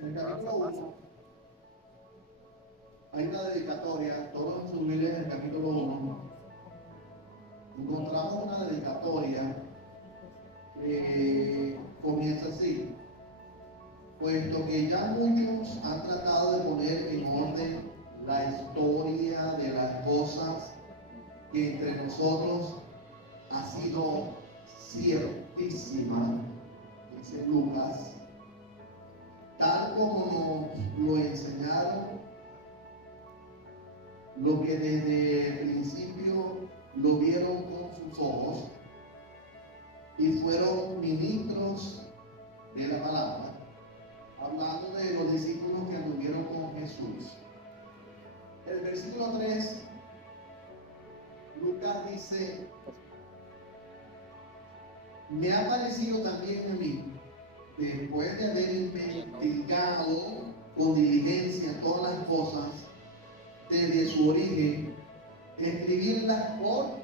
En el capítulo 1 hay una dedicatoria, todos en su Biblia en el capítulo 1 encontramos una dedicatoria que comienza así: puesto que ya muchos han tratado de poner en orden la historia de las cosas que entre nosotros ha sido ciertísima, dice Lucas, tal como nos lo enseñaron, lo que desde el principio lo vieron con sus ojos y fueron ministros de la palabra, hablando de los discípulos que anduvieron con Jesús. El versículo 3, Lucas dice: me ha parecido también a mí, después de haber investigado con diligencia todas las cosas desde su origen, escribirlas por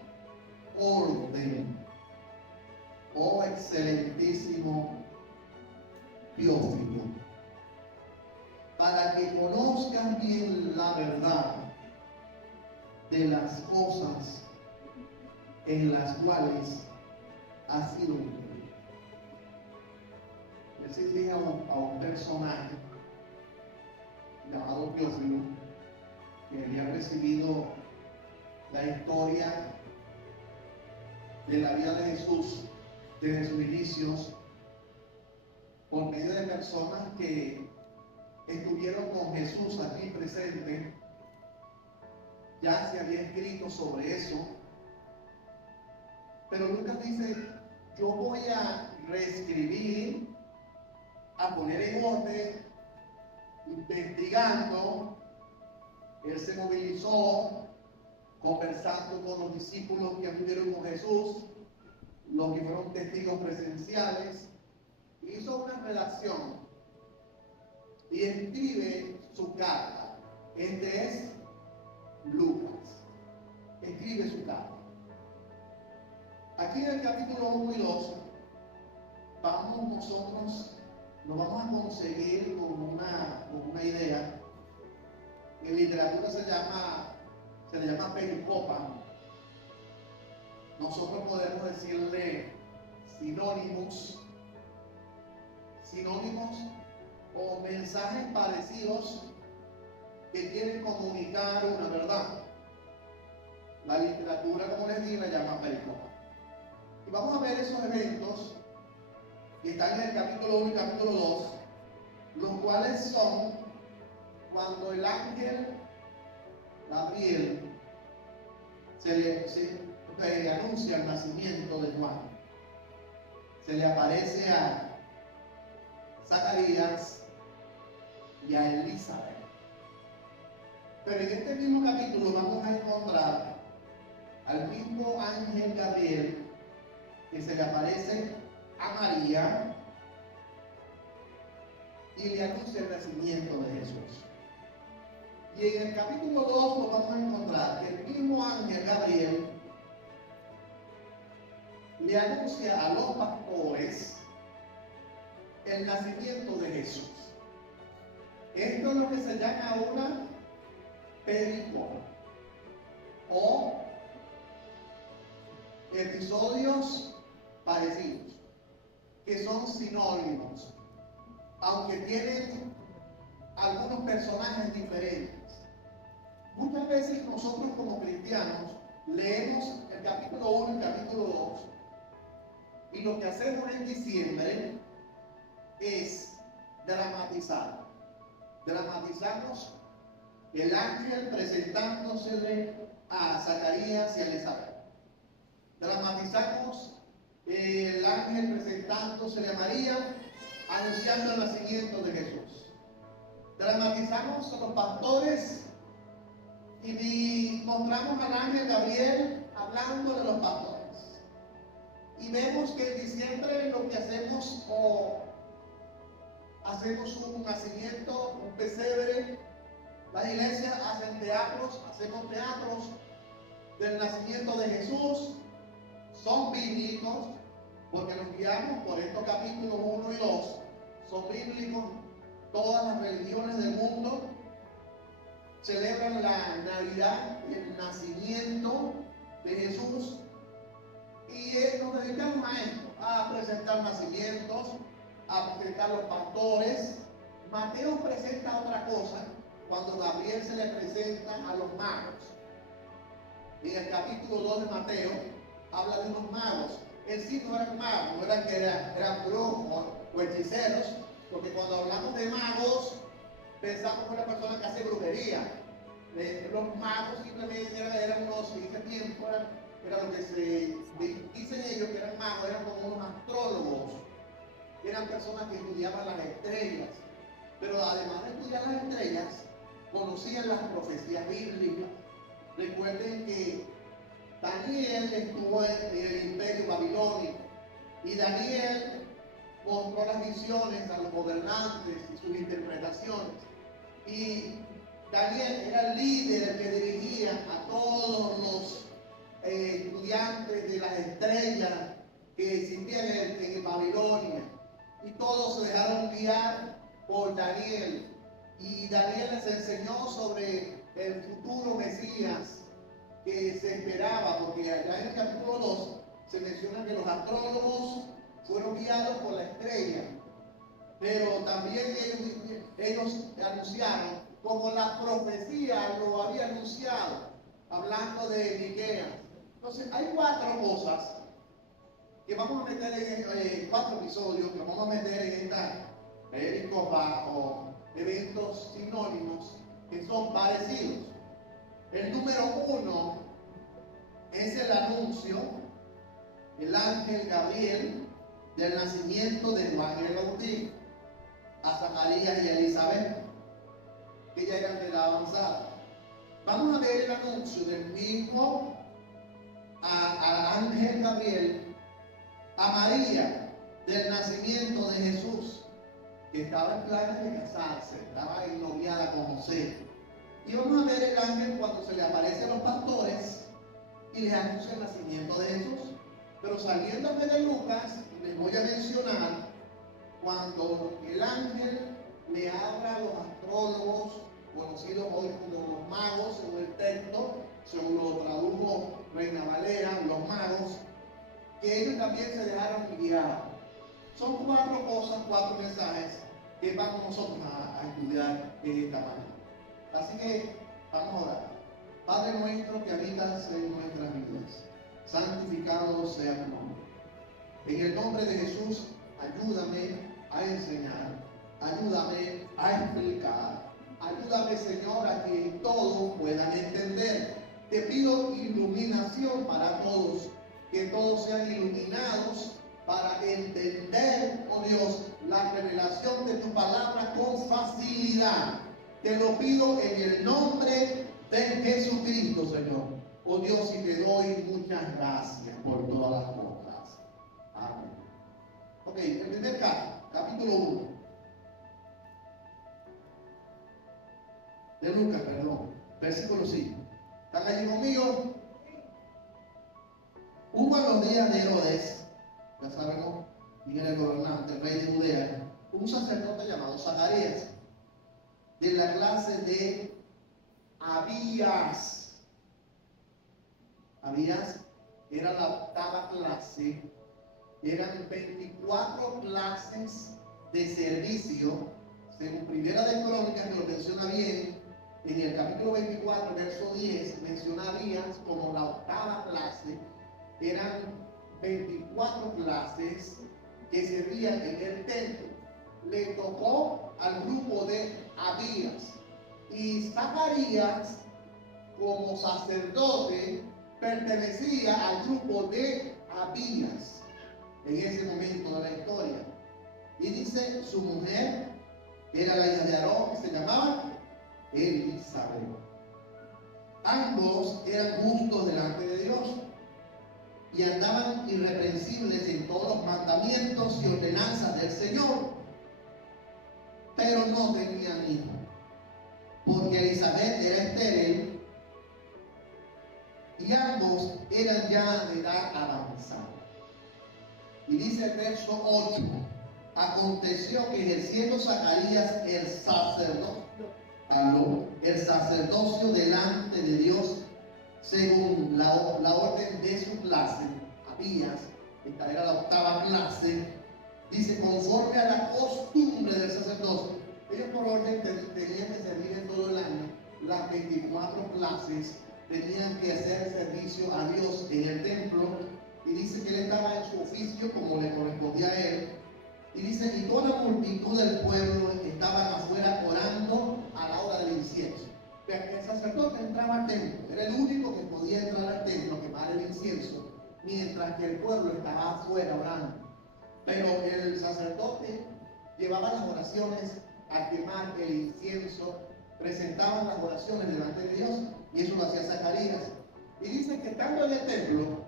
orden, oh excelentísimo Teófilo, para que conozcan bien la verdad de las cosas en las cuales ha sido incluido. Él se dirige a un personaje llamado Teófilo, que había recibido la historia de la vida de Jesús desde sus inicios por medio de personas que estuvieron con Jesús aquí presente. Ya se había escrito sobre eso, pero Lucas dice: yo voy a reescribir, a poner en orden, investigando. Él se movilizó, conversando con los discípulos que anduvieron con Jesús, los que fueron testigos presenciales, hizo una redacción y escribe su carta. Este es Lucas. Escribe su carta. Aquí en el capítulo 1 y 2 nos vamos a conseguir con una idea. En literatura se le llama pericopa. Nosotros podemos decirle sinónimos o mensajes parecidos que quieren comunicar una verdad. La literatura, como les dije, la llama pericopa. Y vamos a ver esos eventos que están en el capítulo 1 y capítulo 2, los cuales son cuando el ángel Gabriel se le anuncia el nacimiento de Juan. Se le aparece a Zacarías y a Elizabeth. Pero en este mismo capítulo vamos a encontrar al mismo ángel Gabriel que se le aparece a María y le anuncia el nacimiento de Jesús. Y en el capítulo 2 nos vamos a encontrar que el mismo ángel Gabriel le anuncia a los pastores el nacimiento de Jesús. Esto es lo que se llama una pericopa o episodios parecidos, que son sinónimos, aunque tienen algunos personajes diferentes. Muchas veces nosotros como cristianos leemos el capítulo 1 y el capítulo 2 y lo que hacemos en diciembre es dramatizamos el ángel presentándosele a Zacarías y a Elizabeth. Dramatizamos el ángel presentándosele a María, anunciando el nacimiento de Jesús. Dramatizamos a los pastores y mostramos al ángel Gabriel hablando de los pastores. Y vemos que en diciembre lo que hacemos hacemos un nacimiento, un pesebre. Las iglesias hacemos teatros del nacimiento de Jesús. Son bíblicos, porque nos guiamos por estos capítulos 1 y 2. Son bíblicos, todas las religiones del mundo celebran la Navidad, el nacimiento de Jesús, y nos dedicamos a esto, a presentar nacimientos, a presentar los pastores. Mateo presenta otra cosa cuando Gabriel se le presenta a los magos. En el capítulo 2 de Mateo habla de unos magos. En sí no eran magos, no eran que eran brujos o hechiceros, porque cuando hablamos de magos pensamos en una persona que hace brujería. Los magos simplemente eran unos, en ese tiempo era lo que se dicen ellos que eran magos, eran como unos astrólogos, eran personas que estudiaban las estrellas, pero además de estudiar las estrellas, conocían las profecías bíblicas. Recuerden que Daniel estuvo en el imperio babilónico y Daniel mostró las visiones a los gobernantes y sus interpretaciones. Y Daniel era el líder, el que dirigía a todos los estudiantes de las estrellas que existían en Babilonia. Y todos se dejaron guiar por Daniel. Y Daniel les enseñó sobre el futuro Mesías que se esperaba, porque allá en el capítulo 2 se menciona que los astrólogos fueron guiados por la estrella, pero también ellos anunciaron, como la profecía lo había anunciado, hablando de Miqueas. Entonces hay cuatro cosas que vamos a meter en cuatro episodios, que vamos a meter en esta pericopa o eventos sinónimos que son parecidos. El número 1 es el anuncio, el ángel Gabriel, del nacimiento de Juan el Bautista a Zacarías y a Elizabeth, que ya eran de la avanzada. Vamos a ver el anuncio del mismo al ángel Gabriel a María del nacimiento de Jesús, que estaba en planes de casarse, estaba ennoviada con José. Y vamos a ver el ángel cuando se le aparece a los pastores y les anuncia el nacimiento de Jesús. Pero saliéndome de Lucas, les voy a mencionar cuando el ángel le habla a los astrólogos, conocidos hoy como los magos, según el texto, según lo tradujo Reina Valera, los magos, que ellos también se dejaron guiar. Son cuatro cosas, cuatro mensajes que vamos nosotros a estudiar en esta mañana. Así que vamos a orar. Padre nuestro que habitas en nuestras vidas, santificado sea tu nombre. En el nombre de Jesús, ayúdame a enseñar, ayúdame a explicar, ayúdame, Señor, a que todos puedan entender. Te pido iluminación para todos, que todos sean iluminados para entender, oh Dios, la revelación de tu palabra con facilidad. Te lo pido en el nombre de Jesucristo, Señor. Oh Dios, y te doy muchas gracias por todas las cosas. Amén. Ok, el primer caso, capítulo 1. De Lucas, perdón, versículo 5. ¿Están allí conmigo? Hubo en los días de Herodes, ya sabemos quién era el gobernante, el rey de Judea, un sacerdote llamado Zacarías, de la clase de Abías. Abías era la octava clase, eran 24 clases de servicio, según Primera de Crónicas, que lo menciona bien, en el capítulo 24, verso 10, menciona Abías como la octava clase. Eran 24 clases que servían en el templo. Le tocó al grupo de Abías. Y Zacarías, como sacerdote, pertenecía al grupo de Abías en ese momento de la historia. Y dice, su mujer era la hija de Aarón, que se llamaba Elizabeth. Ambos eran justos delante de Dios y andaban irreprensibles en todos los mandamientos y ordenanzas del Señor, pero no tenían hijos, porque Elizabeth era estéril y ambos eran ya de edad avanzada. Y dice el verso 8, aconteció que ejerciendo Zacarías el sacerdocio delante de Dios, según la orden de su clase, Abías, esta era la octava clase, dice, conforme a la costumbre del sacerdocio. Ellos por orden tenían que servir en todo el año, las 24 clases tenían que hacer servicio a Dios en el templo, y dice que él estaba en su oficio como le correspondía a él, y dice, y toda la multitud del pueblo estaban afuera orando a la hora del incienso. El sacerdote entraba al templo, era el único que podía entrar al templo a quemar el incienso, mientras que el pueblo estaba afuera orando. Pero el sacerdote llevaba las oraciones a quemar el incienso, presentaban las oraciones delante de Dios, y eso lo hacía Zacarías. Y dice que estando en el templo,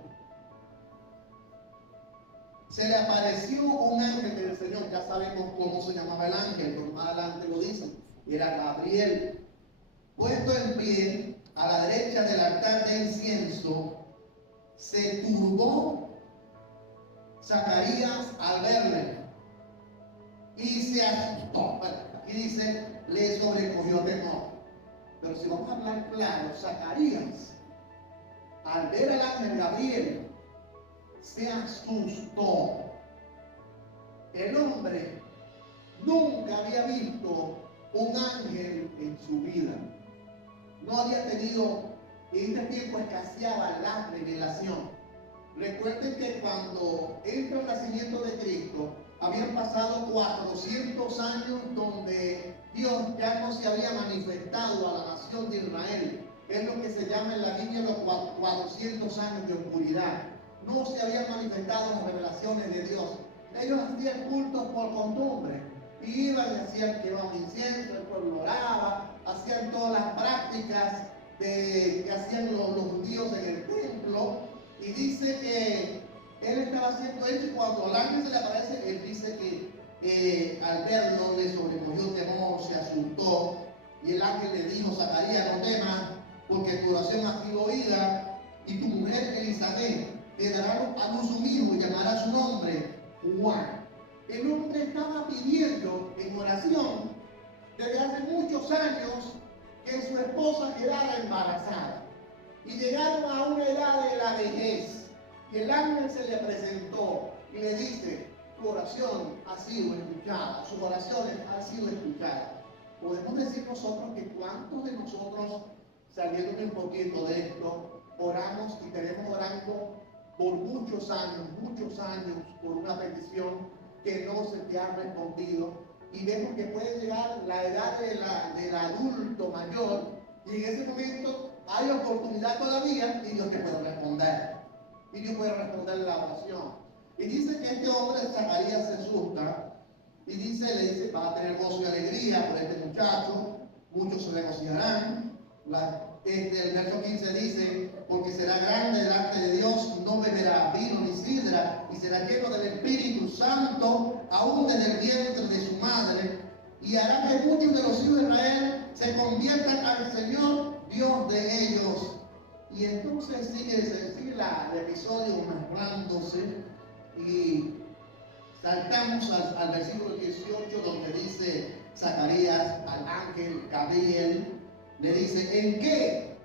se le apareció un ángel del Señor. Ya sabemos cómo se llamaba el ángel, pero más adelante lo dice. Era Gabriel. Puesto en pie a la derecha del altar de incienso, se turbó Zacarías al verle y se asustó. Bueno, aquí dice, le sobrecogió temor. Pero si vamos a hablar claro, Zacarías, al ver al ángel Gabriel, se asustó. El hombre nunca había visto un ángel en su vida. No había tenido, en este tiempo escaseaba la revelación. Recuerden que cuando entra el nacimiento de Cristo, habían pasado 400 años donde Dios ya no se había manifestado a la nación de Israel. Es lo que se llama en la Biblia los 400 años de oscuridad. No se habían manifestado las revelaciones de Dios. Ellos hacían cultos por costumbre. Iban y hacían quemaban incienso, el pueblo oraba, hacían todas las prácticas que hacían los judíos en el templo. Y dice que él estaba haciendo eso, y cuando al ángel se le aparece, él dice que al verlo le sobrecogió temor, se asustó. Y el ángel le dijo, Zacarías, no temas, porque tu oración ha sido oída, y tu mujer Elizabeth te dará a luz un hijo y llamará su nombre Juan. El hombre estaba pidiendo en oración desde hace muchos años que su esposa quedara embarazada. Y llegaron a una edad de la vejez. Y el ángel se le presentó y le dice, tu oración ha sido escuchada, sus oraciones han sido escuchadas. Podemos decir nosotros que cuántos de nosotros, saliendo un poquito de esto, oramos y tenemos orando por muchos años, por una petición que no se te ha respondido, y vemos que puede llegar la edad del adulto mayor, y en ese momento hay oportunidad todavía, y Dios te puede responder, y Dios puede responder la oración. Y dice que este hombre, Zacarías, se asusta, y le dice, va a tener gozo y alegría por este muchacho, muchos se regocijarán. El verso 15 dice, porque será grande delante de Dios, no beberá vino ni sidra, y será lleno del Espíritu Santo, aún desde el vientre de su madre, y hará que muchos de los hijos de Israel se conviertan al Señor, Dios de ellos. Y entonces sigue el episodio narrándose, y saltamos al versículo 18, donde dice Zacarías al ángel Gabriel, le dice, ¿en qué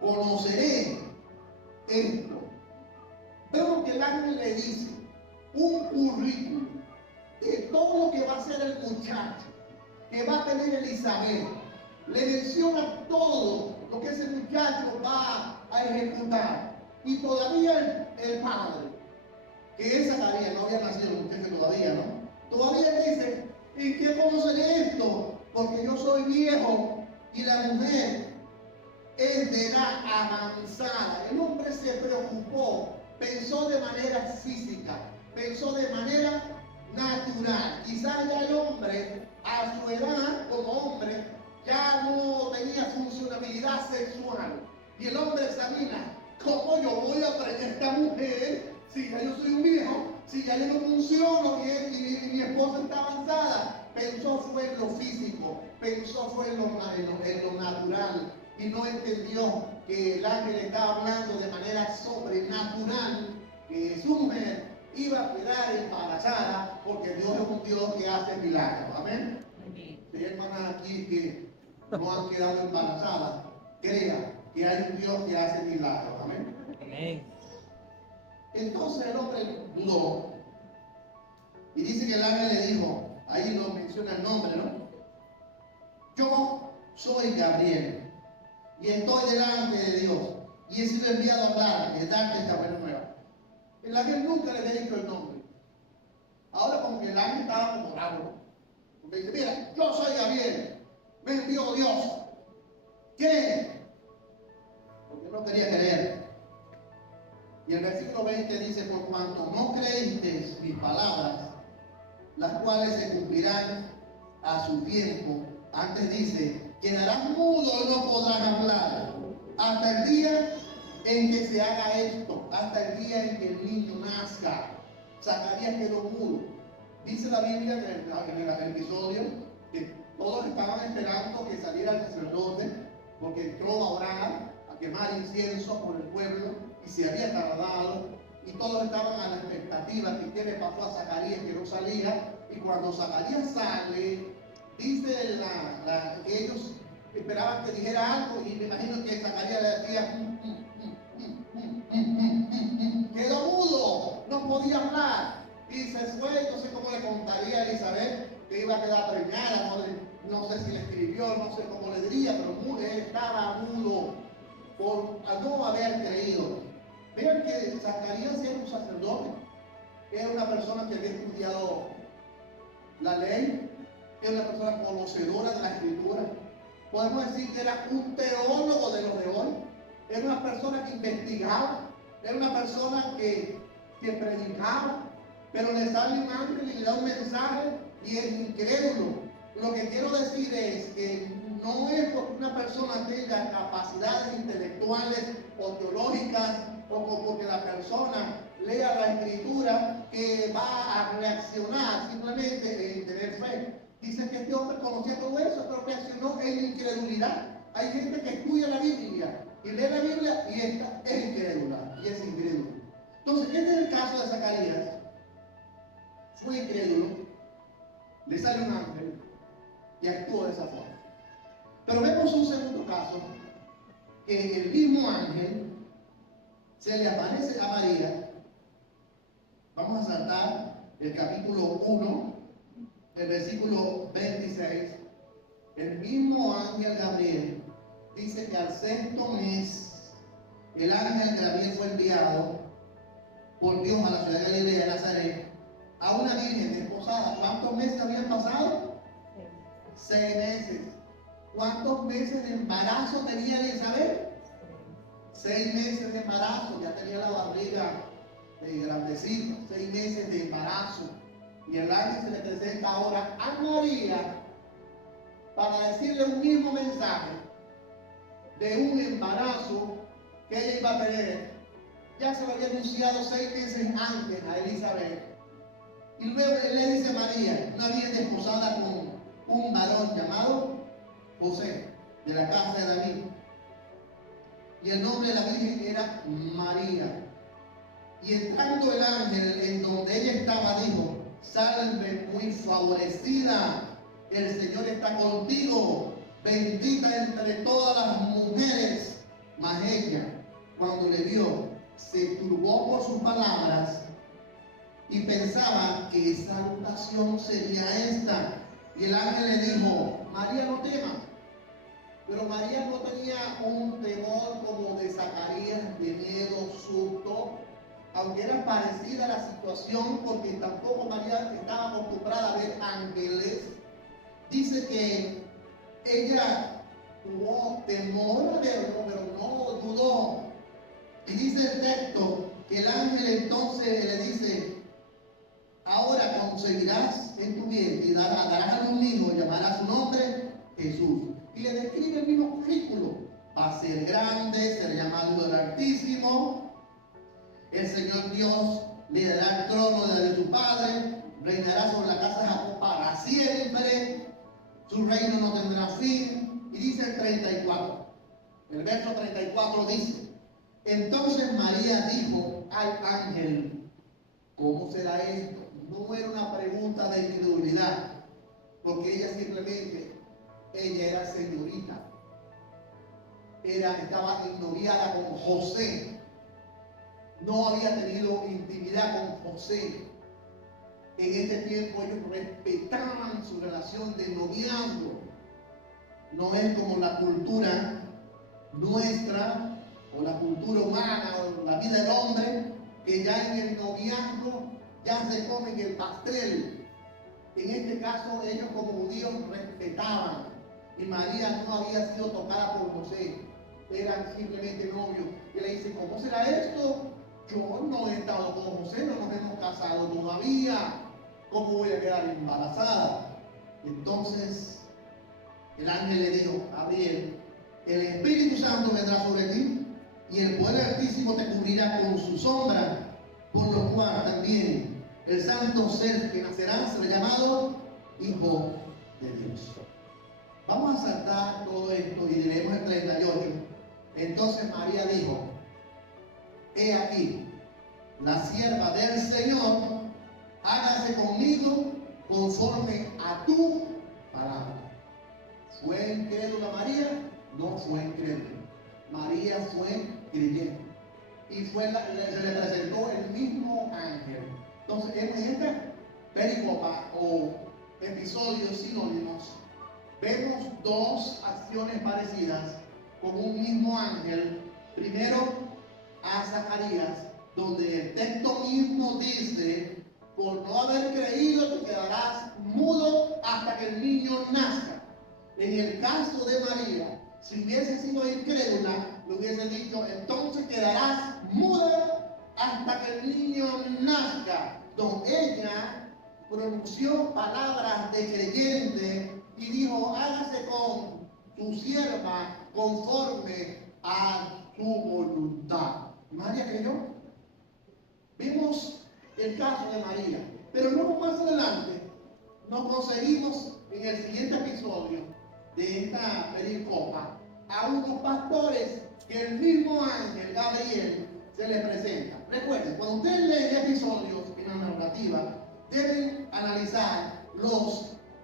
conoceré esto? Vemos que el ángel le dice un currículum de todo lo que va a ser el muchacho, que va a tener Elizabeth. Le menciona todo lo que ese muchacho va a ejecutar. Y todavía el padre, que es Zacarías, no había nacido el muchacho todavía, ¿no? Todavía dice, ¿en qué conoceré esto? Porque yo soy viejo y la mujer es de edad avanzada. El hombre se preocupó, pensó de manera física, pensó de manera natural. Quizás ya el hombre, a su edad como hombre, ya no tenía funcionabilidad sexual. Y el hombre examina, ¿cómo yo voy a aprender esta mujer si ya yo soy un viejo? Si ya yo no funciono y mi esposa está avanzada. Pensó fue en lo físico, pensó fue en lo natural, y no entendió que el ángel estaba hablando de manera sobrenatural, que su mujer iba a quedar embarazada, porque Dios es un Dios que hace milagros. Amén. Si hay hermanas aquí que no han quedado embarazadas, crea que hay un Dios que hace milagros. Amén. Amén. Entonces el hombre dudó y dice que el ángel le dijo, ahí lo menciona el nombre, ¿no? Yo soy Gabriel y estoy delante de Dios y he sido enviado a hablar, a darte esta buena nueva. El ángel nunca le había dicho el nombre. Ahora como que el ángel estaba como raro. Porque dice, mira, yo soy Gabriel, me envió Dios. ¿Qué? Porque no quería creer. Y el versículo 20 dice, por cuanto no creíste mis palabras, las cuales se cumplirán a su tiempo. Antes dice, quedarán mudos y no podrán hablar hasta el día en que se haga esto, hasta el día en que el niño nazca. Zacarías quedó mudo. Dice la Biblia en el episodio que todos estaban esperando que saliera el sacerdote, porque entró Abraham a quemar incienso por el pueblo y se había tardado, y todos estaban a la expectativa de qué le pasó a Zacarías que no salía. Y cuando Zacarías sale, dice que ellos esperaban que dijera algo, y me imagino que Zacarías le decía quedó mudo, no podía hablar y se fue. No sé cómo le contaría a Elizabeth que iba a quedar preñada, no sé si le escribió, no sé cómo le diría, pero él estaba mudo por no haber creído. Vean que Zacarías era un sacerdote, era una persona que había estudiado la ley, era una persona conocedora de la escritura. Podemos decir que era un teólogo de los de hoy, era una persona que investigaba, era una persona que predicaba, pero le sale un ángel y le da un mensaje y es incrédulo. Lo que quiero decir es que no es porque una persona tenga capacidades intelectuales o teológicas, o porque la persona lea la escritura, que va a reaccionar simplemente en tener fe. Dicen que este hombre conocía todo eso, pero reaccionó en incredulidad. Hay gente que estudia la Biblia y lee la Biblia y esta es incrédula y es incrédulo. Entonces, este es el caso de Zacarías. Fue incrédulo, le sale un ángel y actuó de esa forma. Pero vemos un segundo caso, que el mismo ángel se le aparece a María. Vamos a saltar el capítulo 1, el versículo 26. El mismo ángel Gabriel dice que al sexto mes el ángel Gabriel fue enviado por Dios a la ciudad de Galilea, de Nazaret, a una virgen desposada. ¿Cuántos meses habían pasado? 6 meses. ¿Cuántos meses de embarazo tenía Elizabeth? 6 meses de embarazo, ya tenía la barriga grandecita, 6 meses de embarazo. Y el ángel se le presenta ahora a María para decirle un mismo mensaje de un embarazo que ella iba a tener. Ya se lo había anunciado 6 meses antes a Elizabeth. Y luego él le dice a María, una virgen desposada con un varón llamado José, de la casa de David. Y el nombre de la virgen era María. Y entrando el ángel en donde ella estaba, dijo, salve muy favorecida, el Señor está contigo, bendita entre todas las mujeres. Mas ella, cuando le vio, se turbó por sus palabras y pensaba que salutación sería esta. Y el ángel le dijo, María, no temas. Pero María no tenía un temor como de Zacarías, de miedo, susto, aunque era parecida la situación, porque tampoco María estaba acostumbrada a ver ángeles. Dice que ella tuvo temor a verlo, pero no dudó. Y dice el texto que el ángel entonces le dice, ahora concebirás en tu vientre y darás a un hijo, llamará su nombre Jesús. Y le describe el mismo currículo. Va a ser grande, será llamado del Altísimo. El Señor Dios le dará el trono de su padre, reinará sobre la casa de Jacob para siempre. Su reino no tendrá fin. Y dice el 34. El verso 34 dice, entonces María dijo al ángel, ¿cómo será esto? No era una pregunta de incredulidad, porque ella era señorita, estaba ennoviada con José, no había tenido intimidad con José. En ese tiempo ellos respetaban su relación de noviazgo. No es como la cultura nuestra o la cultura humana o la vida del hombre, que ya en el noviazgo ya se comen el pastel. En este caso ellos como judíos respetaban, y María no había sido tocada por José, eran simplemente novios. Y le dice, ¿cómo será esto? Yo no he estado con José, no nos hemos casado todavía, ¿cómo voy a quedar embarazada? Entonces el ángel le dijo, Gabriel, el Espíritu Santo vendrá sobre ti y el poder altísimo te cubrirá con su sombra, por lo cual también el santo ser que nacerá será llamado Hijo de Dios. Vamos a saltar todo esto y leemos el 38. Entonces María dijo, he aquí, la sierva del Señor, hágase conmigo conforme a tu palabra. ¿Fue incrédula María? No fue incrédula. María fue creyente. Y se le presentó el mismo ángel. Entonces, en esta pericopa o episodios sinónimos, vemos dos acciones parecidas con un mismo ángel. Primero, a Zacarías, donde el texto mismo dice, por no haber creído te quedarás mudo hasta que el niño nazca. En el caso de María, si hubiese sido incrédula, le hubiese dicho, entonces quedarás muda hasta que el niño nazca. Donde ella pronunció palabras de creyente y dijo, hágase con tu sierva conforme a tu voluntad. María creyó. Vimos el caso de María, pero luego más adelante nos proseguimos en el siguiente episodio de esta pericopa a unos pastores que el mismo ángel Gabriel se le presenta. Recuerden, cuando ustedes leen episodios en la narrativa, deben analizar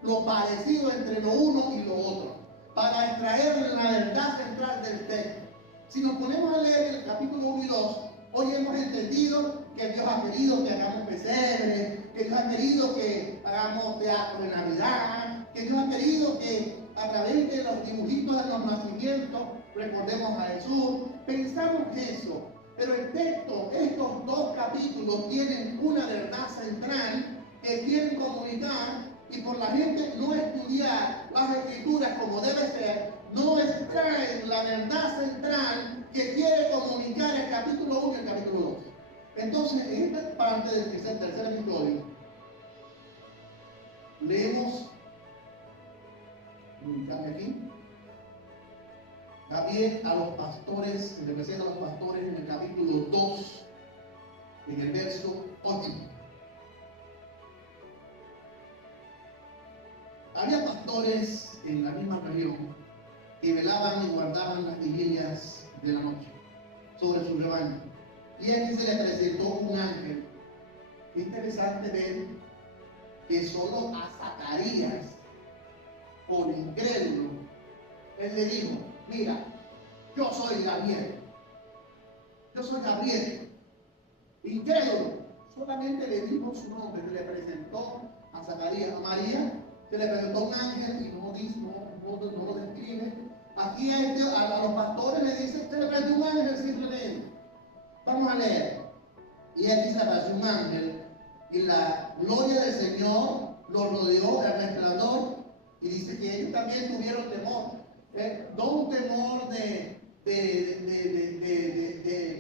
lo parecido entre lo uno y lo otro para extraer la verdad central del texto. Si nos ponemos a leer el capítulo 1 y 2, hoy hemos entendido que Dios ha querido que hagamos pesebre, que Dios ha querido que hagamos teatro de Navidad, que Dios ha querido que a través de los dibujitos de los nacimientos recordemos a Jesús. Pensamos eso, pero el texto, estos dos capítulos tienen una verdad central que quieren comunicar, y por la gente no estudiar las escrituras como debe ser, no extraen la verdad central que quiere comunicar el capítulo 1 y el capítulo 2. Entonces, en esta parte del tercer episodio, leemos, aquí, Gabriel a los pastores, le presenta a los pastores en el capítulo 2, en el verso 8. Había pastores en la misma región que velaban y guardaban las vigilias de la noche sobre su rebaño. Y aquí se le presentó un ángel. Qué interesante ver que solo a Zacarías, por incrédulo, él le dijo, mira, yo soy Gabriel. Yo soy Gabriel. Incrédulo. Solamente le dijo su nombre, se le presentó a Zacarías. A María se le presentó un ángel y no lo describe. Aquí a los pastores le dice, se le presentó un ángel simplemente. Vamos a leer. Y aquí se apareció un ángel y la gloria del Señor los rodeó, el resplandor, y dice que ellos también tuvieron temor. No un temor de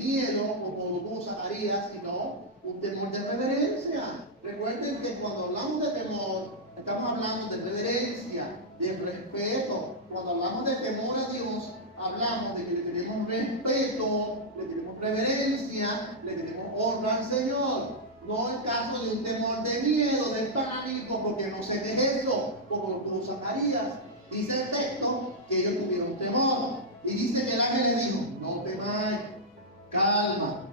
miedo como tuvo Zacarías, sino un temor de reverencia. Recuerden que cuando hablamos de temor, estamos hablando de reverencia, de respeto. Cuando hablamos de temor a Dios, hablamos de que le tenemos respeto, le tenemos reverencia, le tenemos honra al Señor. No el caso de un temor de miedo, de pánico, porque no sé qué es eso, como lo tuvo Zacarías. Dice el texto que ellos tuvieron temor. Y dice que el ángel le dijo, no temáis, calma,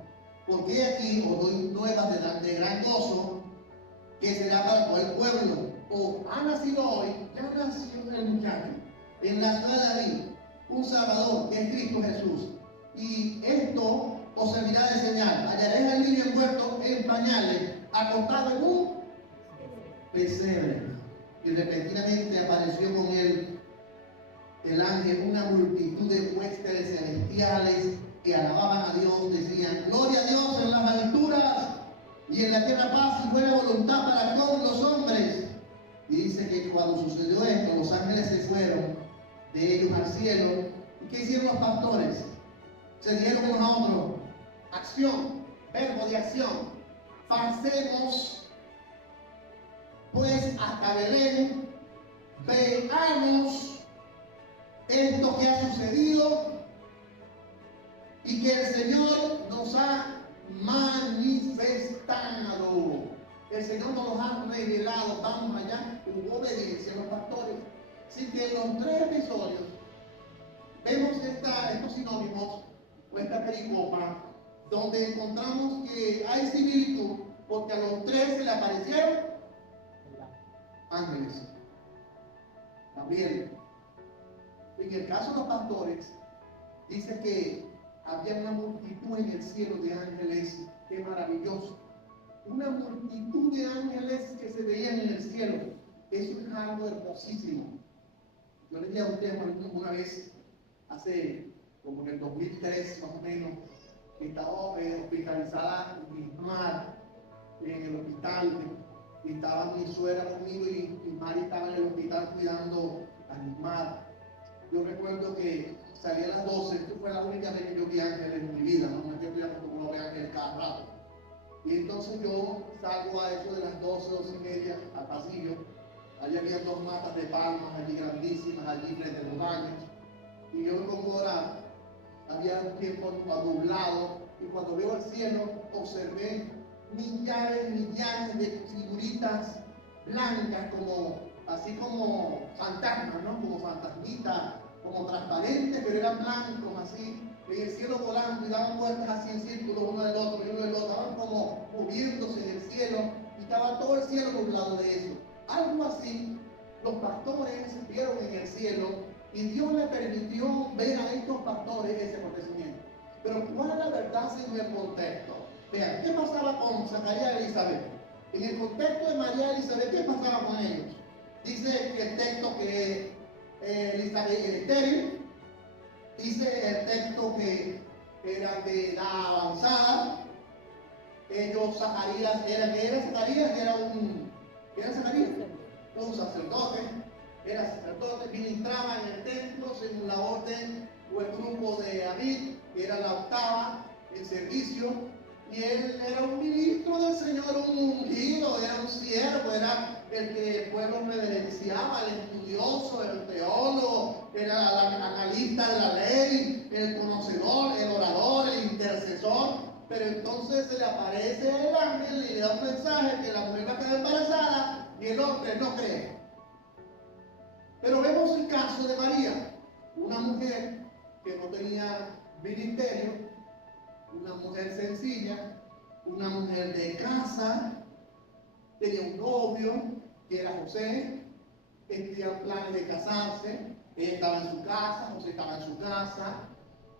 Porque aquí os doy nuevas de gran gozo, que será para todo el pueblo. O ha nacido hoy, ya nació el muchacho, en la ciudad de David, un Salvador, que es Cristo Jesús. Y esto os servirá de señal. Hallaréis al niño envuelto en pañales, acostado en un pesebre. Y repentinamente apareció con él el ángel, una multitud de huéspedes celestiales que alababan a Dios, decían: gloria a Dios en las alturas y en la tierra paz y buena voluntad para con los hombres. Y dice que cuando sucedió esto, los ángeles se fueron de ellos al cielo. ¿Y qué hicieron los pastores? Se dieron unos a otros: acción, verbo de acción. Pasemos pues hasta Belén, veamos esto que ha sucedido y que el Señor nos ha manifestado. El Señor nos los ha revelado. Vamos allá. Hubo obediencia a los pastores. Así que en los tres episodios vemos estos sinónimos o esta pericopa, donde encontramos que hay similitud, porque a los tres se le aparecieron ángeles. También, en el caso de los pastores, dice que había una multitud en el cielo de ángeles. Qué maravilloso. Una multitud de ángeles que se veían en el cielo. Eso es algo hermosísimo. Yo les dije a ustedes una vez, hace como en el 2003 más o menos, que estaba hospitalizada mi madre en el hospital. Y estaba mi suegra conmigo y Mari estaba en el hospital cuidando a mi madre. Yo recuerdo que salí a las 12, esto fue la única vez que yo vi ángeles en mi vida, no es que yo como ve ángeles cada rato. Y entonces yo salgo a eso de las 12, 12 y media al pasillo. Allí había dos matas de palmas, allí grandísimas, allí frente a los baños. Y yo me pongo a orar. Había un tiempo nublado y cuando veo el cielo observé millares de figuritas blancas, así como fantasmas, ¿no? Como fantasmitas, como transparentes, pero eran blancos así, en el cielo volando y daban vueltas así en círculos uno del otro y uno del otro, estaban como moviéndose en el cielo y estaba todo el cielo nublado de eso. Algo así los pastores vieron en el cielo y Dios le permitió ver a estos pastores ese acontecimiento. Pero ¿cuál es la verdad según el contexto? Vean, ¿qué pasaba con Zacarías y Elizabeth? En el contexto de María y Elizabeth, ¿qué pasaba con ellos? Dice que el texto que Elizabeth era estéril, dice el texto que era de edad avanzada. Ellos, Zacarías, un sacerdote, ministraba en el templo según la orden o el grupo de Abid, que era la octava en servicio. Y él era un ministro del Señor, un ungido, era un siervo, era el que el pueblo reverenciaba, el estudioso, el teólogo, era el analista de la ley, el conocedor, el orador, el intercesor. Pero entonces se le aparece el ángel y le da un mensaje que la mujer va a quedar embarazada y el hombre no cree. Pero vemos el caso de María, una mujer que no tenía ministerio, una mujer sencilla, una mujer de casa, tenía un novio que era José, tenían planes de casarse, ella estaba en su casa, José estaba en su casa,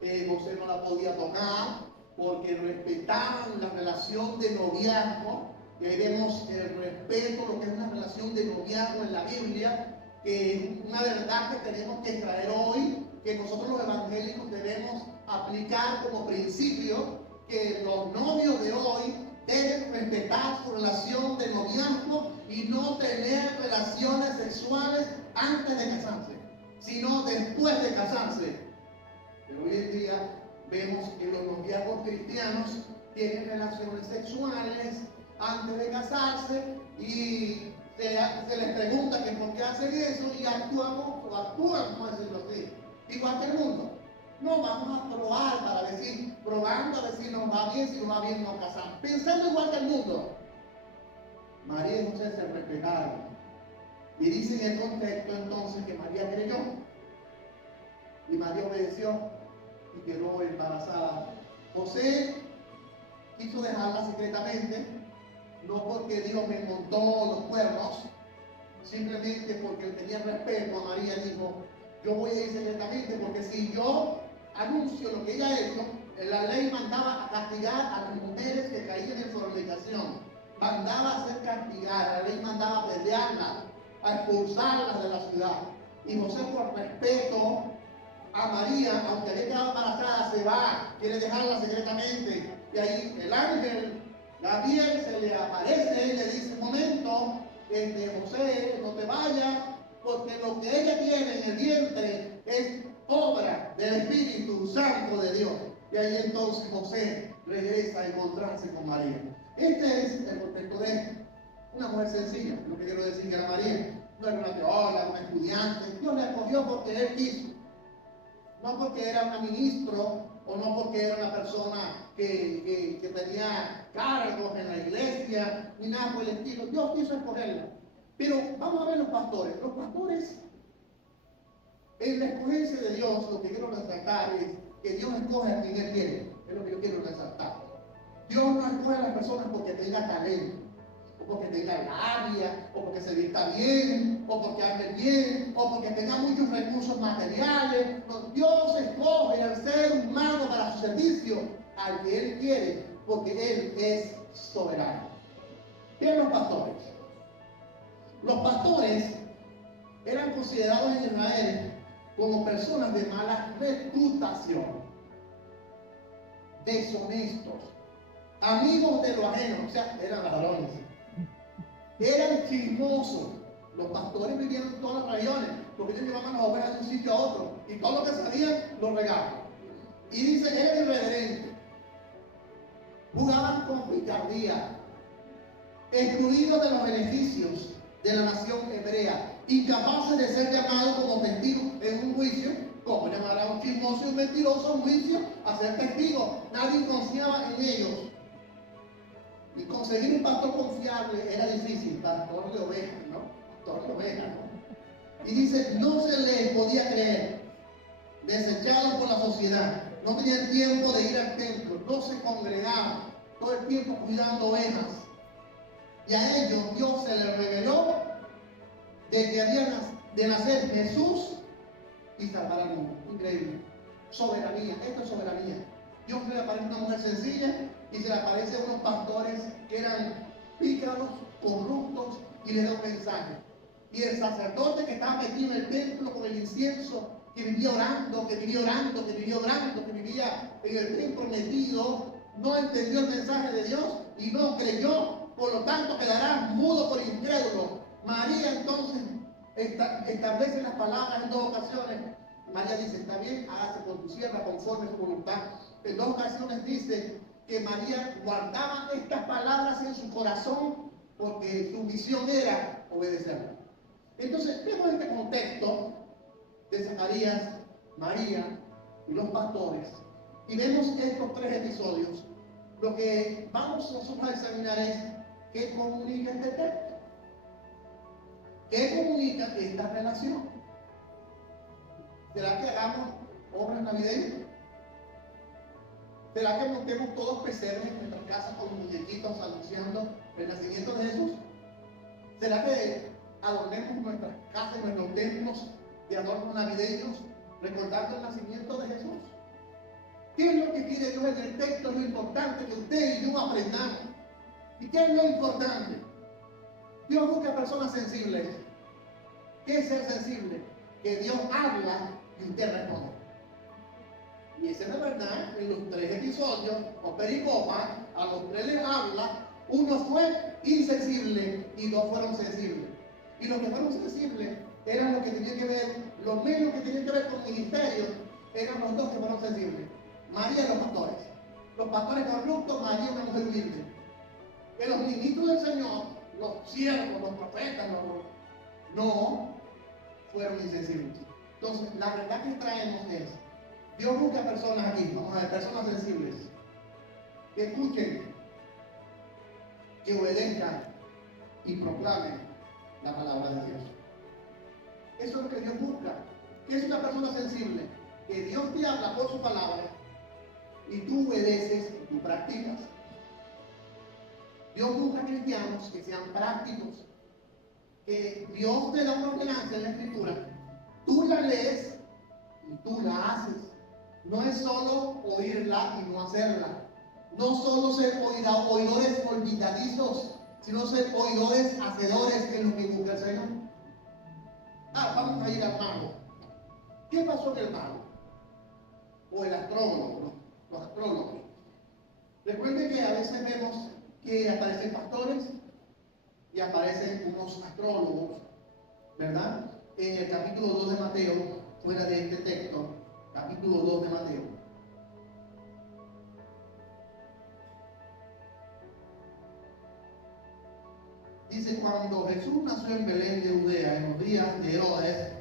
José no la podía tocar porque respetaban la relación de noviazgo, que vemos el respeto, lo que es una relación de noviazgo en la Biblia, que es una verdad que tenemos que traer hoy, que nosotros los evangélicos debemos aplicar como principio, que los novios de hoy deben respetar su relación de noviazgo y no tener relaciones sexuales antes de casarse, sino después de casarse. Pero hoy en día vemos que los noviazgos cristianos tienen relaciones sexuales antes de casarse y se les pregunta que por qué hacen eso y actúan, vamos a decirlo así, igual que el mundo. No, vamos a probar para decir, probando a ver si nos va bien, si nos va bien nos casamos. Pensando igual que el mundo. María y José se respetaron. Y dice en el contexto entonces que María creyó. Y María obedeció y quedó embarazada. José quiso dejarla secretamente, no porque Dios me montó los cuernos, simplemente porque él tenía respeto a María. Dijo, yo voy a ir secretamente, porque si yo anuncio lo que ella ha hecho, la ley mandaba a castigar a las mujeres que caían en fornicación, mandaba a ser castigadas, la ley mandaba a pelearlas, a expulsarlas de la ciudad. Y José, por respeto a María, aunque había quedado embarazada, se va, quiere dejarla secretamente. Y ahí el ángel Gabriel se le aparece y le dice, un momento, José, no te vayas, porque lo que ella tiene en el vientre es obra del Espíritu Santo de Dios. Y ahí entonces José regresa a encontrarse con María. Este es el contexto de una mujer sencilla, lo que quiero decir que era María. No era una teóloga, una estudiante. Dios la escogió porque Él quiso. No porque era un ministro o no porque era una persona que tenía cargos en la iglesia, ni nada por el estilo. Dios quiso escogerla. Pero vamos a ver los pastores. Los pastores, en la escogencia de Dios, lo que quiero resaltar es que Dios escoge a quien Él quiere. Es lo que yo quiero resaltar. Dios no escoge a las personas porque tenga talento, o porque tenga labia, o porque se vista bien, o porque hable bien, o porque tenga muchos recursos materiales. No, Dios escoge al ser humano para su servicio, al que Él quiere, porque Él es soberano. ¿Qué son los pastores? Los pastores eran considerados en Israel como personas de mala reputación, deshonestos, amigos de lo ajeno, o sea, eran ladrones, eran chismosos. Los pastores vivían en todas las regiones, porque ellos llevaban las ovejas de un sitio a otro, y todo lo que sabían lo regaban. Y dice, eran irreverentes, jugaban con picardía, excluidos de los beneficios de la nación hebrea, incapaces de ser llamados como testigos en un juicio. ¿Cómo llamar a un chismoso y un mentiroso a un juicio a ser testigo? Nadie confiaba en ellos. Y conseguir un pastor confiable era difícil, pastor de ovejas, ¿no? Pastor de ovejas, ¿no? Y dice, no se les podía creer, desechados por la sociedad, no tenían tiempo de ir al templo, no se congregaban, todo el tiempo cuidando ovejas. Y a ellos Dios se les reveló de que había de nacer Jesús y salvar al mundo. Increíble. Soberanía, esto es soberanía. Dios se le aparece a una mujer sencilla y se le aparece a unos pastores que eran pícaros, corruptos, y les da un mensaje. Y el sacerdote que estaba metido en el templo con el incienso, que vivía orando, que vivía orando, que vivía orando, que vivía en el templo metido, no entendió el mensaje de Dios y no creyó, por lo tanto quedará mudo por incrédulo. María entonces establece las palabras en dos ocasiones. María dice, está bien, hágase con tu sierva conforme su voluntad. En dos ocasiones dice que María guardaba estas palabras en su corazón porque su misión era obedecerla. Entonces, vemos este contexto de Zacarías, María y los pastores, y vemos estos tres episodios. Lo que vamos nosotros a examinar es qué comunica este texto, qué comunica esta relación. ¿Será que hagamos obras navideñas? ¿Será que montemos todos pesebres en nuestras casas con muñequitos anunciando el nacimiento de Jesús? ¿Será que adornemos nuestras casas y nuestros templos de adornos navideños recordando el nacimiento de Jesús? ¿Qué es lo que quiere Dios en el texto? Es lo importante que usted y yo aprendamos. ¿Y qué es lo importante? Dios busca personas sensibles. ¿Qué es ser sensible? Que Dios habla y usted responde. Y esa es la verdad. En los tres episodios o pericopas, a los tres les habla. Uno fue insensible y dos fueron sensibles. Y los que fueron sensibles eran los que tenían que ver, los menos que tenían que ver con ministerios, eran los dos que fueron sensibles. María y los pastores. Los pastores corruptos, María una mujer humilde. Que los ministros del Señor, los siervos, los profetas, no fueron insensibles. Entonces, la verdad que traemos es, Dios busca personas aquí, vamos a ver, personas sensibles, que escuchen, que obedezcan y proclamen la palabra de Dios. Eso es lo que Dios busca. ¿Qué es una persona sensible? Que Dios te habla por su palabra y tú obedeces y tú practicas. Dios busca cristianos que sean prácticos, que Dios te da una ordenanza en la Escritura, tú la lees y tú la haces. No es solo oírla y no hacerla. No solo ser oidores olvidadizos, sino ser oidores hacedores, que es lo que busca el Señor. Vamos a ir al mago. ¿Qué pasó en el mago? O el astrólogo, los astrólogos. Recuerden que a veces vemos que aparecen pastores y aparecen unos astrólogos, ¿verdad? En el capítulo 2 de Mateo, fuera de este texto, capítulo 2 de Mateo. Dice, cuando Jesús nació en Belén de Judea, en los días de Herodes,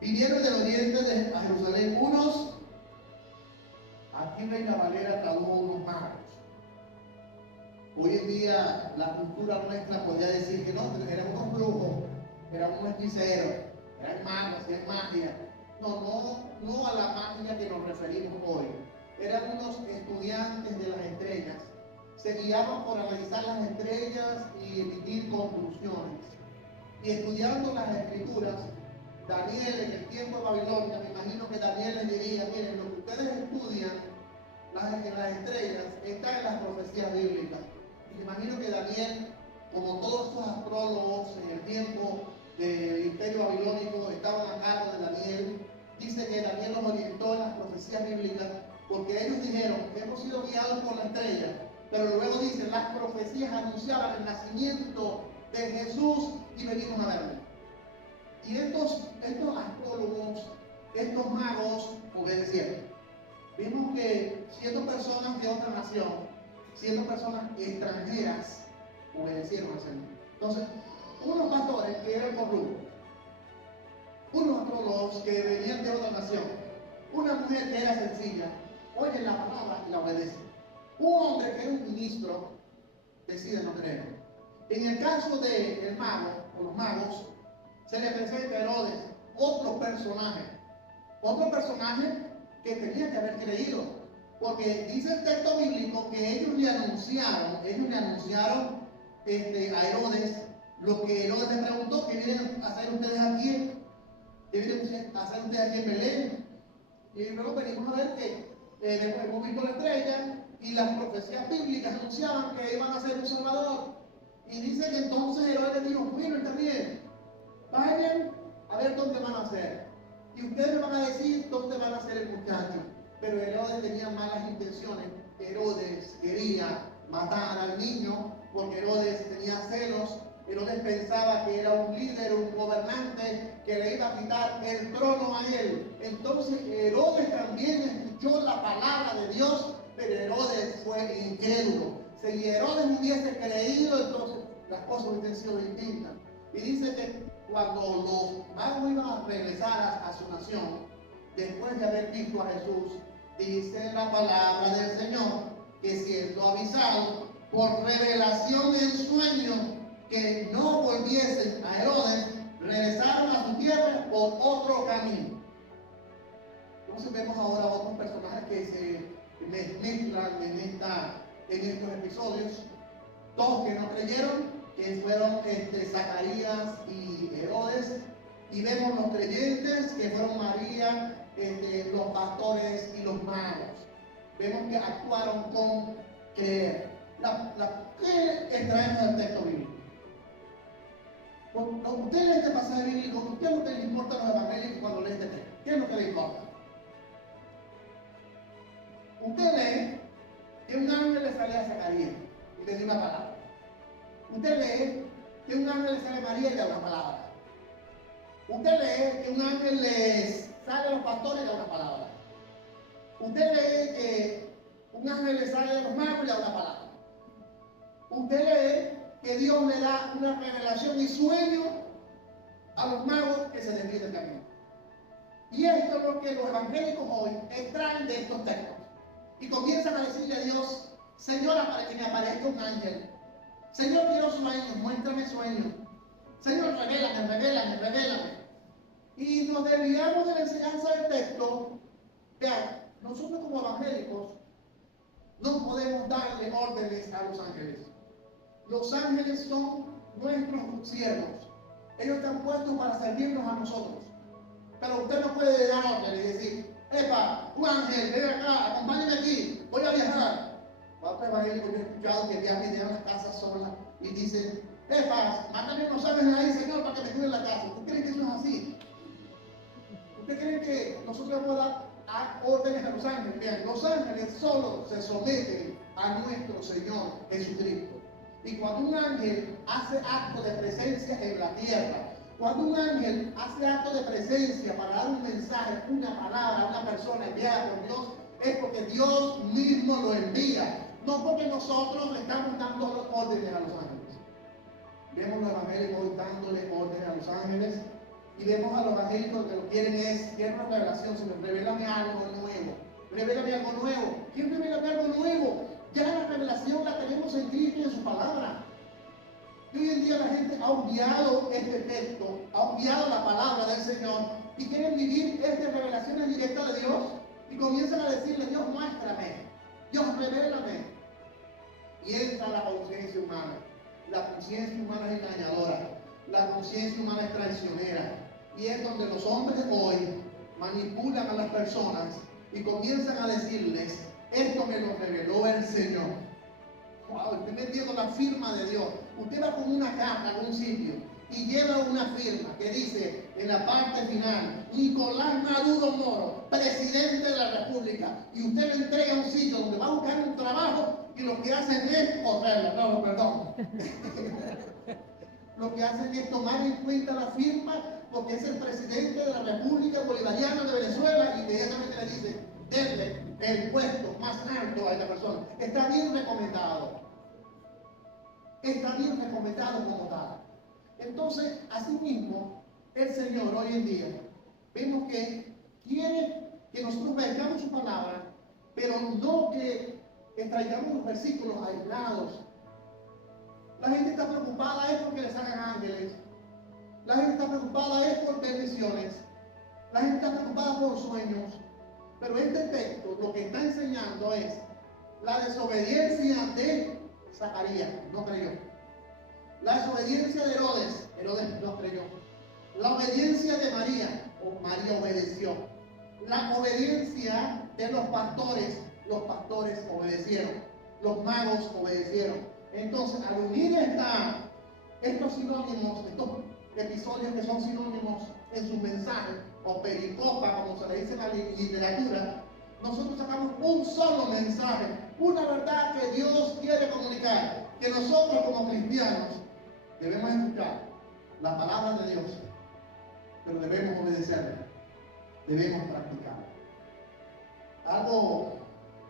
vinieron del oriente a Jerusalén unos, aquí Reina Valera tradujo unos magos. Hoy en día la cultura nuestra podría decir que no, eran unos brujos, eran unos hechiceros, eran magos, hacían magia. No a la magia que nos referimos hoy. Eran unos estudiantes de las estrellas. Se guiaban por analizar las estrellas y emitir conclusiones. Y estudiando las escrituras, Daniel en el tiempo de Babilonia, me imagino que Daniel les diría, miren, lo que ustedes estudian en las estrellas está en las profecías bíblicas. Me imagino que Daniel, como todos estos astrólogos en el tiempo del imperio babilónico estaban a cargo de Daniel, dice que Daniel los orientó en las profecías bíblicas, porque ellos dijeron que hemos sido guiados por la estrella, pero luego dicen, las profecías anunciaban el nacimiento de Jesús y venimos a verlo. Y estos astrólogos, estos magos, obedecieron. Vimos que siendo personas de otra nación, siendo personas extranjeras, obedecieron al Señor. Entonces, unos pastores que eran corruptos, unos astrólogos que venían de otra nación, una mujer que era sencilla, oye la palabra y la obedece. Un hombre que era un ministro decide no creer. En el caso del mago, o los magos, se le presenta a Herodes otro personaje que tenía que haber creído, porque dice el texto bíblico que ellos le anunciaron a Herodes lo que Herodes le preguntó: ¿qué vienen a hacer ustedes aquí? ¿Qué vienen a hacer ustedes aquí en Belén? Y luego venimos a ver que hemos visto la estrella y las profecías bíblicas anunciaban que iban a ser un salvador. Y dice que entonces Herodes dijo: bueno, está bien, vayan a ver dónde van a hacer. Y ustedes me van a decir dónde van a hacer el muchacho. Pero Herodes tenía malas intenciones. Herodes quería matar al niño porque Herodes tenía celos. Herodes pensaba que era un líder, un gobernante que le iba a quitar el trono a él. Entonces Herodes también escuchó la palabra de Dios, pero Herodes fue incrédulo. Si Herodes hubiese creído, entonces las cosas hubiesen sido distintas. Y dice que cuando los magos iban a regresar a su nación, después de haber visto a Jesús, dice la palabra del Señor que siendo avisado por revelación en sueño que no volviesen a Herodes, regresaron a su tierra por otro camino. Entonces vemos ahora otros personajes que se mezclan en estos episodios. Dos que no creyeron, que fueron Zacarías y Herodes, y vemos los creyentes, que fueron María, los pastores y los magos. Vemos que actuaron con creer. ¿Qué extraemos del texto bíblico? Cuando usted lee este pasaje bíblico, ¿qué es lo que le importa a los evangélicos cuando lee este texto? ¿Qué es lo que le importa? Usted lee que un ángel le sale a Zacarías y le dio una palabra. Usted lee que un ángel le sale a María y le da una palabra. Usted lee que un ángel les sale a los pastores y le da una palabra. Usted lee que un ángel le sale a los magos y le da una palabra. Usted lee que Dios le da una revelación y sueño a los magos que se desvíen del camino. Y esto es lo que los evangélicos hoy extraen de estos textos. Y comienzan a decirle a Dios: Señor, para que me aparezca un ángel. Señor, quiero sueños, muéstrame sueños. Señor, revélame. Y nos desviamos de la enseñanza del texto. Vean, nosotros como evangélicos No podemos darle órdenes a los ángeles. Los ángeles son nuestros siervos. Ellos están puestos para servirnos a nosotros. Pero usted no puede dar órdenes y decir, epa, un ángel, ven acá, acompáñame aquí, voy a viajar. Otro evangélico que he escuchado que viajan y dejan las casas solas y dicen, epa, mándame unos ángeles ahí, Señor, para que me cuiden la casa. ¿Usted cree que eso es así? ¿Usted cree que nosotros podemos dar órdenes a los ángeles? Vean, los ángeles solo se someten a nuestro Señor Jesucristo. Y cuando un ángel hace acto de presencia en la tierra, cuando un ángel hace acto de presencia para dar un mensaje, una palabra a una persona enviada por Dios, es porque Dios mismo lo envía, no porque nosotros le estamos dando órdenes a los ángeles. Vemos los evangélicos hoy dándole órdenes a los ángeles, y vemos a los evangélicos que lo que quieren una revelación, sino revélame algo nuevo, revélame algo nuevo. ¿Quién revélame algo nuevo? Ya la revelación la tenemos en Cristo y en su palabra. Y hoy en día la gente ha obviado este texto, ha obviado la palabra del Señor y quieren vivir estas revelaciones directas de Dios y comienzan a decirle, Dios muéstrame, Dios revélame. Y entra la conciencia humana. La conciencia humana es engañadora, la conciencia humana es traicionera. Y es donde los hombres hoy manipulan a las personas y comienzan a decirles, esto me lo reveló el Señor. Wow, usted metiendo la firma de Dios. Usted va con una carta a un sitio y lleva una firma que dice en la parte final, Nicolás Maduro Moro, presidente de la República. Y usted le entrega a un sitio donde va a buscar un trabajo y lo que hacen es correrlo. No, perdón. Lo que hacen es tomar en cuenta la firma porque es el presidente de la República Bolivariana de Venezuela y inmediatamente le dice, denle el puesto más alto a esta persona. Está bien recomendado. Está bien recomendado como tal. Entonces, asimismo, el Señor hoy en día, vemos que quiere que nosotros vengamos su palabra, pero no que extraigamos los versículos aislados. La gente está preocupada es porque les hagan ángeles. La gente está preocupada es por bendiciones. La gente está preocupada por sueños. Pero este texto lo que está enseñando es la desobediencia de Zacarías, no creyó. La desobediencia de Herodes, Herodes no creyó. La obediencia de María, María obedeció. La obediencia de los pastores obedecieron. Los magos obedecieron. Entonces, al unir estos sinónimos, estos episodios que son sinónimos en sus mensajes, o pericopa, como se le dice en la literatura, nosotros sacamos un solo mensaje, una verdad que Dios quiere comunicar, que nosotros como cristianos debemos escuchar la palabra de Dios, pero debemos obedecerla, debemos practicarla. Algo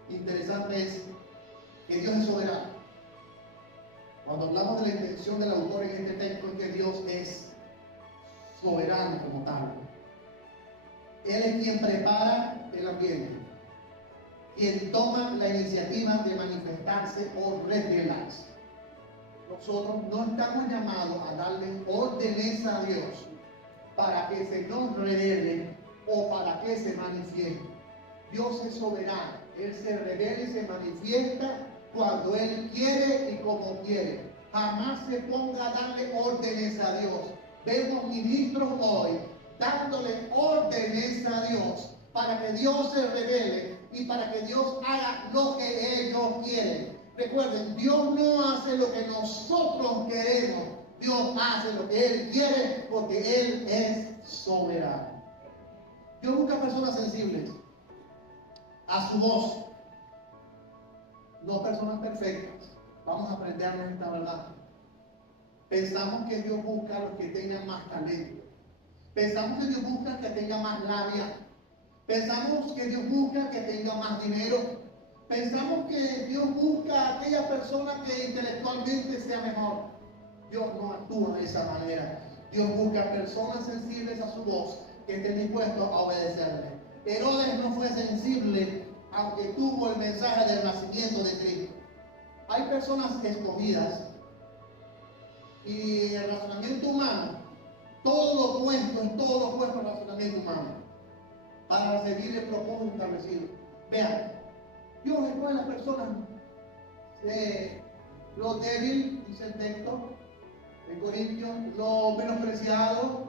interesante es que Dios es soberano. Cuando hablamos de la intención del autor en este texto es que Dios es soberano como tal. Él es quien prepara el ambiente, quien toma la iniciativa de manifestarse o revelarse. Nosotros no estamos llamados a darle órdenes a Dios para que se nos revele o para que se manifieste. Dios es soberano, Él se revela y se manifiesta cuando Él quiere y como quiere. Jamás se ponga a darle órdenes a Dios. Vemos ministros hoy dándole órdenes a Dios para que Dios se revele y para que Dios haga lo que ellos quieren. Recuerden, Dios no hace lo que nosotros queremos. Dios hace lo que Él quiere porque Él es soberano. Dios busca personas sensibles a su voz, no personas perfectas. Vamos a aprendernos esta verdad. Pensamos que Dios busca a los que tengan más talento. Pensamos que Dios busca que tenga más labia. Pensamos que Dios busca que tenga más dinero. Pensamos que Dios busca a aquella persona que intelectualmente sea mejor. Dios no actúa de esa manera. Dios busca personas sensibles a su voz, que estén dispuestos a obedecerle. Herodes no fue sensible, aunque tuvo el mensaje del nacimiento de Cristo. Hay personas escogidas y el razonamiento humano, todo lo opuesto al razonamiento humano para seguir el propósito establecido. Vean, Dios escoge a las personas. Lo débil, dice el texto en Corintios, lo menospreciado,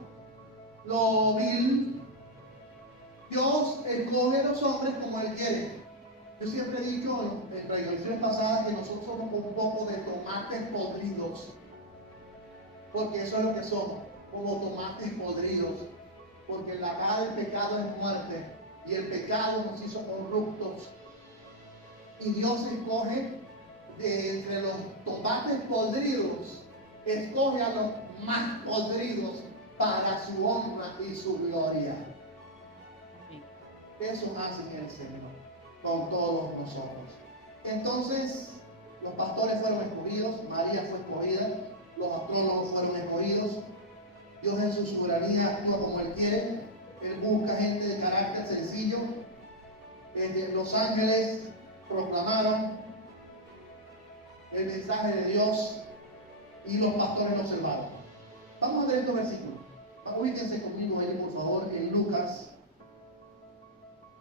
lo vil. Dios escoge a los hombres como Él quiere. Yo siempre he dicho en predicaciones pasadas que nosotros somos como un poco de tomates podridos, porque eso es lo que somos, como tomates podridos, porque la paga del pecado es muerte y el pecado nos hizo corruptos. Y Dios escoge de entre los tomates podridos, escoge a los más podridos para su honra y su gloria. Eso hace el Señor con todos nosotros. Entonces, los pastores fueron escogidos, María fue escogida, los astrólogos fueron escogidos. Dios en su soberanía actúa como Él quiere. Él busca gente de carácter sencillo. Los ángeles proclamaron el mensaje de Dios y los pastores lo observaron. Vamos a ver estos versículos. Ubíquense conmigo ahí, por favor, en Lucas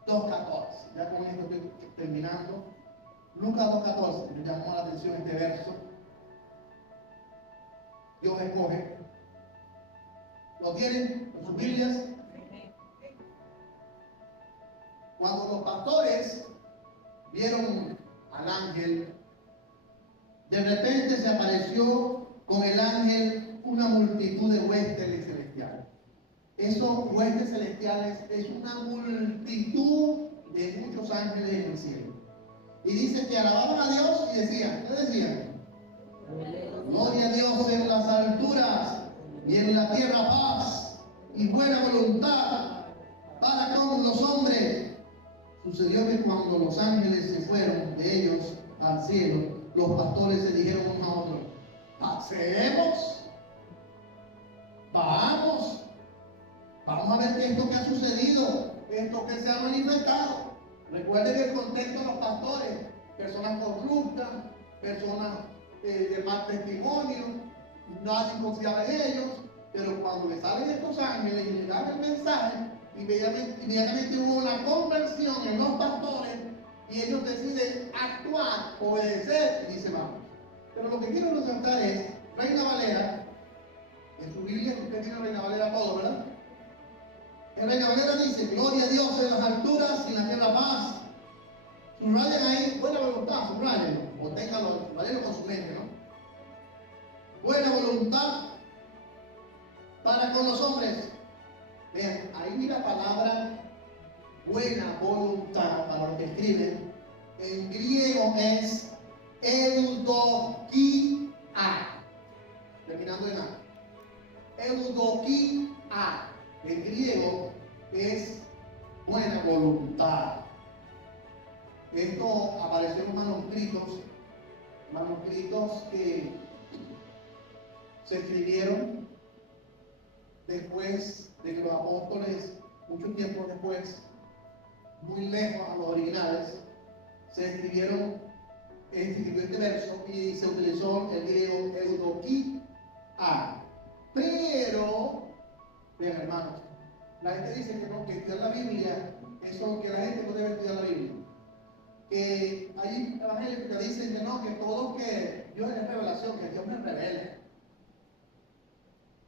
2:14. Ya con esto estoy terminando. Lucas 2:14. Me llamó la atención este verso. Dios escoge. ¿Lo tienen en sus Biblias? Cuando los pastores vieron al ángel, de repente se apareció con el ángel una multitud de huestes celestiales. Esos huestes celestiales es una multitud de muchos ángeles en el cielo. Y dice que alababan a Dios y decían, ¿qué decían? Gloria a Dios en las alturas y en la tierra paz y buena voluntad para con los hombres. Sucedió que cuando los ángeles se fueron de ellos al cielo, los pastores se dijeron unos a otros, pasemos, vamos a ver esto que ha sucedido, esto que se ha manifestado. Recuerden que el contexto de los pastores, personas corruptas, personas de mal testimonio, nadie confiaba en ellos, pero cuando le salen estos ángeles y le dan el mensaje, inmediatamente hubo una conversión en los pastores y ellos deciden actuar, obedecer y dice vamos. Pero lo que quiero resaltar es, Reina Valera, en su Biblia, usted tiene Reina Valera todo, ¿verdad? En Reina Valera dice, gloria a Dios en las alturas y en la tierra paz. Subrayen ahí, buena voluntad, subrayen, o ténganlo, vayan con su mente, ¿no? Buena voluntad para con los hombres. Vean, ahí la palabra buena voluntad, para los que escriben, en griego es eudokia, terminando en A. Eudokia, en griego es buena voluntad. Esto apareció en manuscritos que se escribieron después de que los apóstoles, mucho tiempo después, muy lejos a los originales, se escribió este verso y se utilizó el griego eudokia. Pero, vean hermanos, la gente dice que no, que estudiar la Biblia, eso que la gente no debe estudiar la Biblia. Que hay evangelios que dicen que no, que todo que Dios es revelación, que Dios me revela.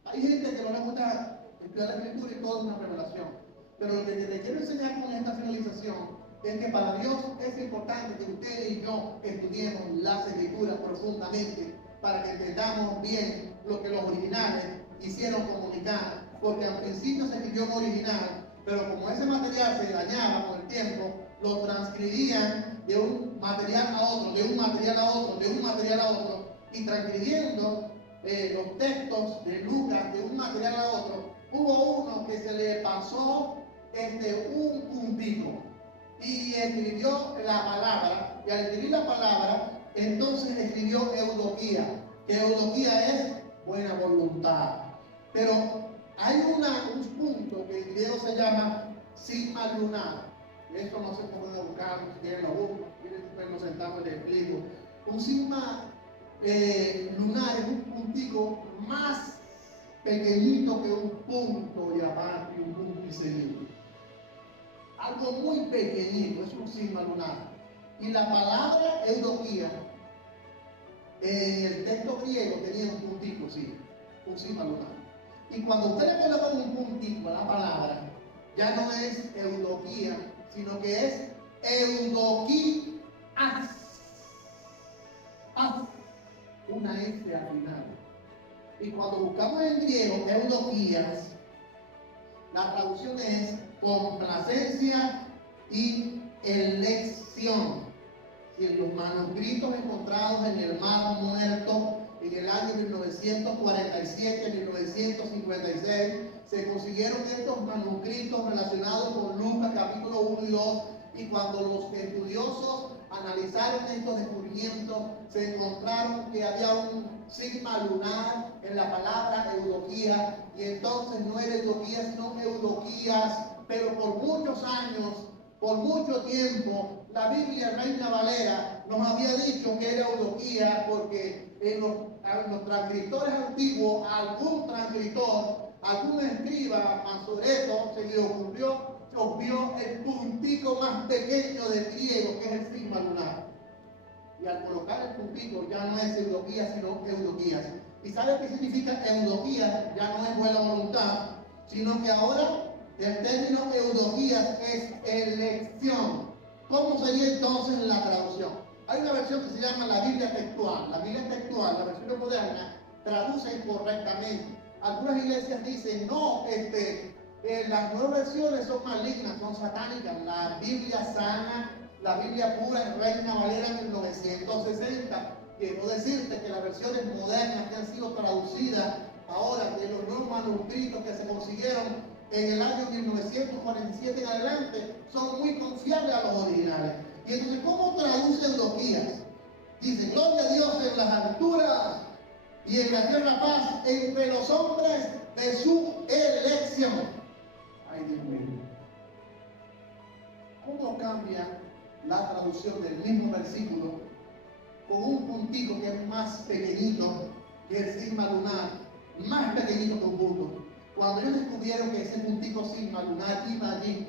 Hay gente que no le gusta estudiar la Escritura y todo es una revelación. Pero lo que te quiero enseñar con esta finalización es que para Dios es importante que usted y yo estudiemos las Escrituras profundamente para que entendamos bien lo que los originales quisieron comunicar. Porque al principio se escribió en original, pero como ese material se dañaba con el tiempo, lo transcribían de un material a otro, de un material a otro, de un material a otro, y transcribiendo los textos de Lucas de un material a otro, hubo uno que se le pasó un puntito y escribió la palabra, y al escribir la palabra, entonces escribió eudokia, que eudokia es buena voluntad. Pero hay un punto que en griego se llama sigma lunar. Esto no se puede buscar, si quieren lo buscan, si quieren nos sentamos y les explico. Un sigma lunar es un puntico más pequeñito que un punto y aparte, un punto y seguido. Algo muy pequeñito, es un sigma lunar. Y la palabra eudoquía, en el texto griego tenía un puntico, sí, un sigma lunar. Y cuando usted le coloca un puntico a la palabra, ya no es eudoquía, sino que es eudoquías. Una S al final. Y cuando buscamos en griego eudoquías, la traducción es complacencia y elección. Y en los manuscritos encontrados en el Mar Muerto en el año 1947-1956, se consiguieron estos manuscritos relacionados con Lucas capítulo 1 y 2, y cuando los estudiosos analizaron estos descubrimientos, se encontraron que había un sigma lunar en la palabra eudoquía, y entonces no era eudoquía sino eudoquías. Pero por muchos años, por mucho tiempo, la Biblia Reina Valera nos había dicho que era eudoquía, porque en los transcriptores antiguos, algún transcriptor, algún escriba masoreto se le ocurrió, obvió el puntico más pequeño del griego, que es el sigma lunar. Y al colocar el puntito ya no es eudoquía sino eudoquías. ¿Y sabe qué significa eudoquía? Ya no es buena voluntad, sino que ahora el término eudoquías es elección. ¿Cómo sería entonces la traducción? Hay una versión que se llama la Biblia textual. La Biblia textual, la versión moderna, traduce incorrectamente. Algunas iglesias dicen, no, las nuevas versiones son malignas, son satánicas. La Biblia sana, la Biblia pura en Reina Valera 1960. Quiero decirte que las versiones modernas que han sido traducidas ahora, de los nuevos manuscritos que se consiguieron en el año 1947 en adelante, son muy confiables a los originales. Y entonces, ¿cómo traduce eudoquías? Dice, gloria a Dios en las alturas y en la tierra paz entre los hombres de su elección. Ay, Dios mío. ¿Cómo cambia la traducción del mismo versículo con un puntito que es más pequeñito que el sigma lunar, más pequeñito que un punto? Cuando ellos descubrieron que ese puntico sigma lunar iba allí,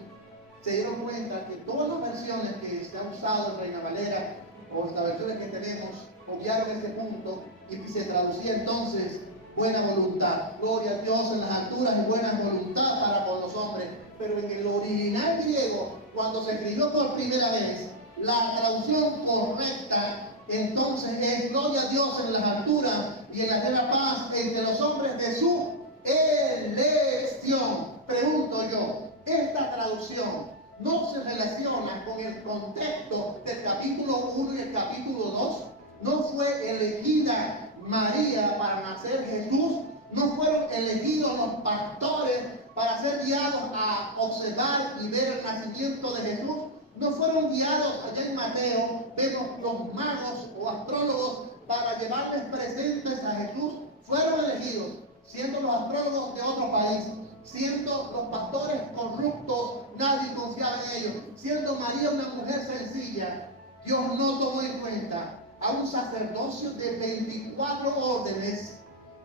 se dieron cuenta que todas las versiones que se han usado en Reina Valera, o las versiones que tenemos, obviaron ese punto y se traducía entonces buena voluntad. Gloria a Dios en las alturas y buena voluntad para con los hombres. Pero en el original griego, cuando se escribió por primera vez, la traducción correcta entonces es gloria a Dios en las alturas y en la tierra paz entre los hombres de su elección. Pregunto yo, esta traducción no se relaciona con el contexto del capítulo 1 y el capítulo 2. No fue elegida María para nacer Jesús. No fueron elegidos los pastores para ser guiados a observar y ver el nacimiento de Jesús. No fueron guiados allá en Mateo, vemos los magos o astrólogos para llevarles presentes a Jesús. Fueron elegidos, siendo los astrólogos de otro país, siendo los pastores corruptos, nadie confiaba en ellos, siendo María una mujer sencilla. Dios no tomó en cuenta a un sacerdocio de 24 órdenes,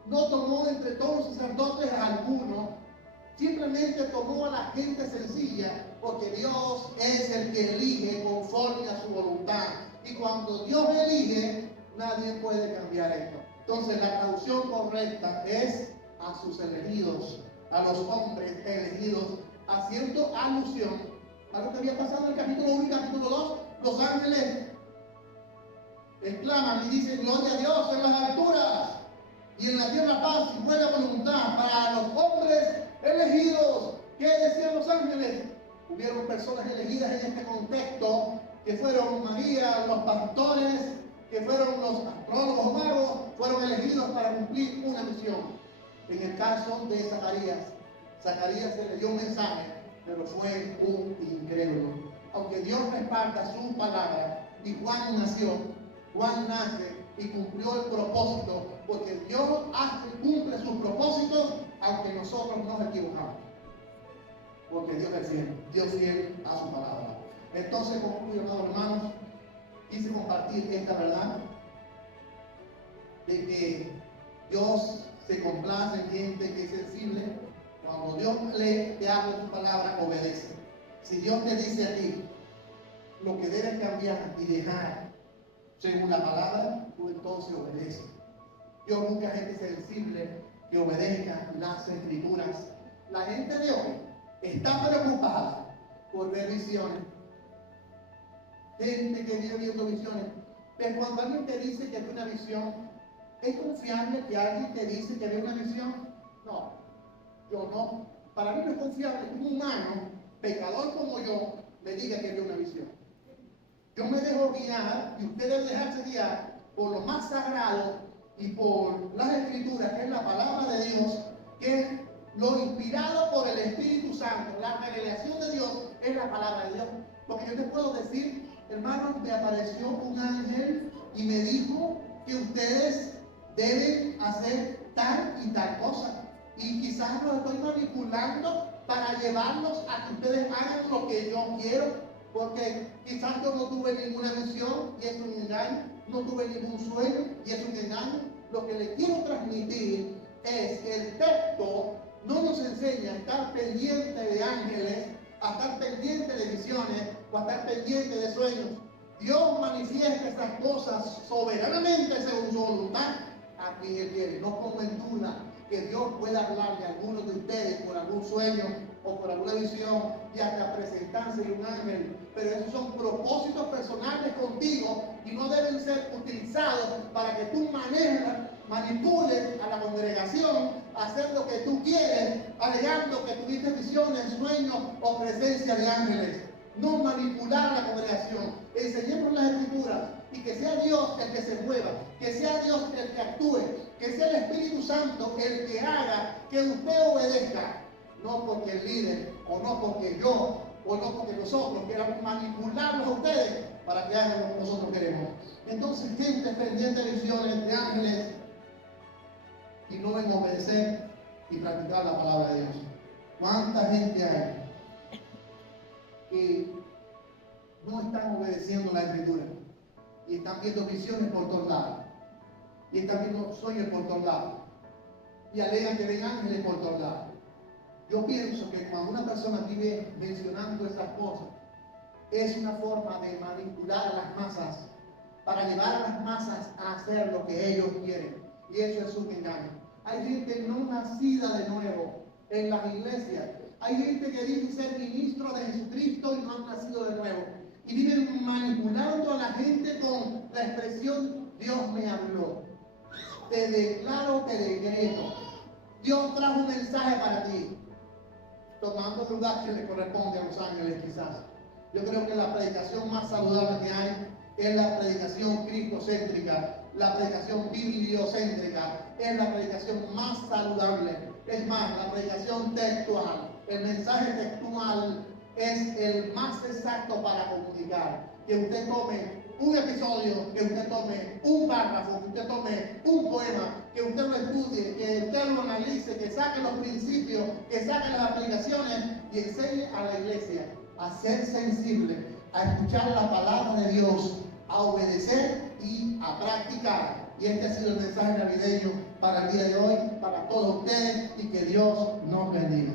no tomó entre todos los sacerdotes a alguno, simplemente tomó a la gente sencilla, porque Dios es el que elige conforme a su voluntad. Y cuando Dios elige, nadie puede cambiar esto. Entonces la traducción correcta es a sus elegidos, a los hombres elegidos, haciendo alusión a lo que había pasado en el capítulo 1 y capítulo 2. Los ángeles exclaman y dicen, gloria a Dios en las alturas y en la tierra paz y buena voluntad para los hombres elegidos. ¿Qué decían los ángeles? Hubieron personas elegidas en este contexto, que fueron María, los pastores, que fueron los astrólogos magos, fueron elegidos para cumplir una misión. En el caso de Zacarías, Zacarías se le dio un mensaje, pero fue un incrédulo. Aunque Dios respalda su palabra, y Juan nació, Juan nace y cumplió el propósito, porque Dios cumple sus propósitos, aunque nosotros nos equivocamos. Porque Dios es fiel, Dios fiel a su palabra. Entonces, como hermanos, quise compartir esta verdad de que Dios se complace en gente que es sensible. Cuando Dios te habla su palabra, obedece. Si Dios te dice a ti, lo que debes cambiar y dejar según la palabra, tú entonces obedeces. Dios busca gente sensible que obedezca las escrituras. La gente de hoy está preocupada por ver visiones. Gente que vive viendo visiones. Pero cuando alguien te dice que ve una visión, ¿es confiable que alguien te dice que ve una visión? No, yo no. Para mí no es confiable que un humano, pecador como yo, me diga que ve una visión. Yo me dejo guiar, y usted debe dejarse guiar por lo más sagrado y por las escrituras, que es la palabra de Dios, que es lo inspirado por el Espíritu Santo. La revelación de Dios es la palabra de Dios. Porque yo te puedo decir, hermano, me apareció un ángel y me dijo que ustedes deben hacer tal y tal cosa. Y quizás los estoy manipulando para llevarlos a que ustedes hagan lo que yo quiero. Porque quizás yo no tuve ninguna visión y es un engaño, no tuve ningún sueño y es un engaño. Lo que le quiero transmitir es que el texto no nos enseña a estar pendiente de ángeles, a estar pendiente de visiones o a estar pendiente de sueños. Dios manifiesta esas cosas soberanamente según su voluntad a quien Él quiere. No pongo en duda que Dios pueda hablarle a algunos de ustedes por algún sueño o por alguna visión y hasta presentarse de un ángel, pero esos son propósitos personales contigo y no deben ser utilizados para que tú manipules a la congregación a hacer lo que tú quieres, alegando que tuviste visiones, sueños o presencia de ángeles. No manipular a la congregación. Enseñemos las escrituras y que sea Dios el que se mueva, que sea Dios el que actúe, que sea el Espíritu Santo el que haga que usted obedezca. No porque el líder, o no porque yo, o no porque nosotros queramos manipularlos a ustedes para que hagan lo que nosotros queremos. Entonces, gente pendiente de visiones, de ángeles, y no en obedecer y practicar la palabra de Dios. ¿Cuánta gente hay que no están obedeciendo la escritura y están viendo visiones por todos lados y están viendo sueños por todos lados y alegan que ven ángeles por todos lados? Yo pienso que cuando una persona vive mencionando esas cosas, es una forma de manipular a las masas para llevar a las masas a hacer lo que ellos quieren, y eso es un engaño. Hay gente no nacida de nuevo en las iglesias. Hay gente que dice ser ministro de Jesucristo y no han nacido de nuevo. Y viven manipulando a la gente con la expresión: Dios me habló. Te declaro, te decreto. Dios trajo un mensaje para ti. Tomando el lugar que le corresponde a los ángeles quizás. Yo creo que la predicación más saludable que hay es la predicación cristocéntrica, la predicación bibliocéntrica, es la predicación más saludable. Es más, la predicación textual, el mensaje textual es el más exacto para comunicar. Que usted tome un episodio, que usted tome un párrafo, que usted tome un poema, que usted lo estudie, que usted lo analice, que saque los principios, que saque las aplicaciones y enseñe a la iglesia a ser sensible, a escuchar la palabra de Dios, a obedecer y a practicar. Y este ha sido el mensaje navideño para el día de hoy, para todos ustedes, y que Dios nos bendiga.